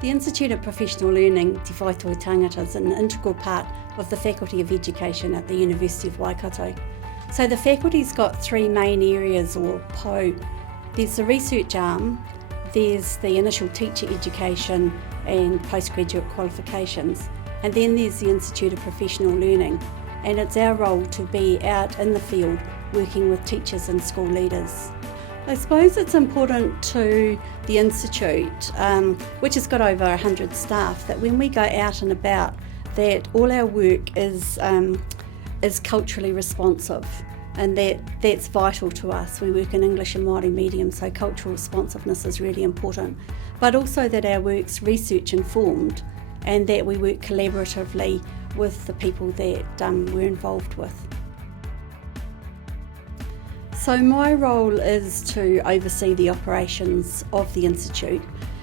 The Institute of Professional Learning, Whai Toi Tangata, is an integral part of the Faculty of Education at the University of Waikato. So the faculty's got three main areas, or PO. There's the research arm, there's the initial teacher education and postgraduate qualifications, and then there's the Institute of Professional Learning, and it's our role to be out in the field working with teachers and school leaders. I suppose it's important to the Institute, which has got over 100 staff, that when we go out and about, that all our work is culturally responsive, and that's vital to us. We work in English and Māori medium, so cultural responsiveness is really important, but also that our work's research informed and that we work collaboratively with the people that we're involved with. So my role is to oversee the operations of the Institute.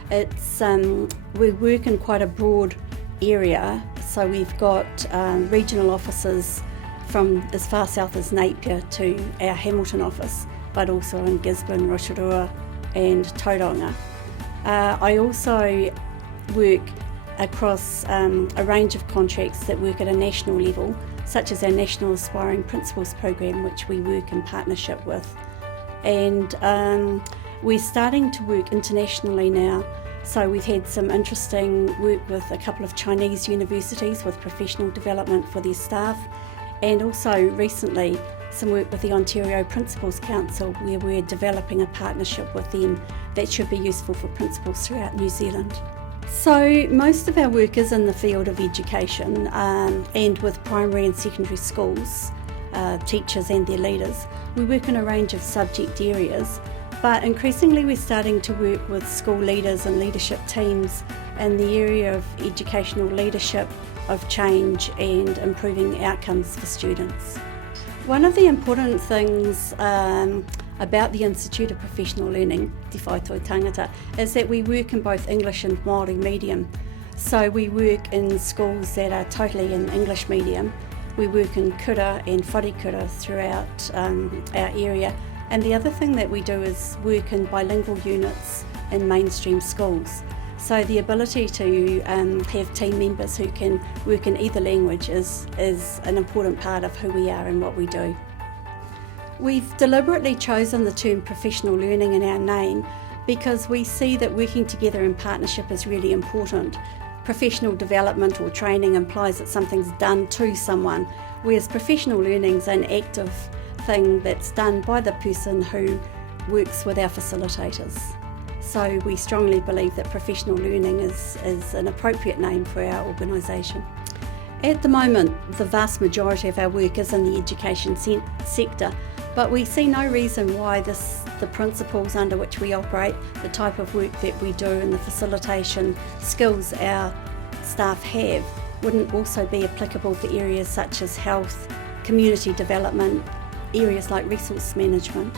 We work in quite a broad area, so we've got regional offices from as far south as Napier to our Hamilton office, but also in Gisborne, Rotorua and Tauranga. I also work across a range of contracts that work at a national level, such as our National Aspiring Principals program, which we work in partnership with. And we're starting to work internationally now. So we've had some interesting work with a couple of Chinese universities with professional development for their staff, and also recently some work with the Ontario Principals Council, where we're developing a partnership with them that should be useful for principals throughout New Zealand. So most of our work is in the field of education and with primary and secondary schools, teachers and their leaders. We work in a range of subject areas, but increasingly we're starting to work with school leaders and leadership teams in the area of educational leadership, of change and improving outcomes for students. One of the important things about the Institute of Professional Learning, Whai Toi Tangata, is that we work in both English and Māori medium. So we work in schools that are totally in English medium. We work in kura and whare kura throughout our area. And the other thing that we do is work in bilingual units in mainstream schools. So the ability to have team members who can work in either language is an important part of who we are and what we do. We've deliberately chosen the term professional learning in our name because we see that working together in partnership is really important. Professional development or training implies that something's done to someone, whereas professional learning is an active thing that's done by the person who works with our facilitators. So we strongly believe that professional learning is an appropriate name for our organisation. At the moment, the vast majority of our work is in the education sector, but we see no reason why the principles under which we operate, the type of work that we do and the facilitation skills our staff have wouldn't also be applicable for areas such as health, community development, areas like resource management.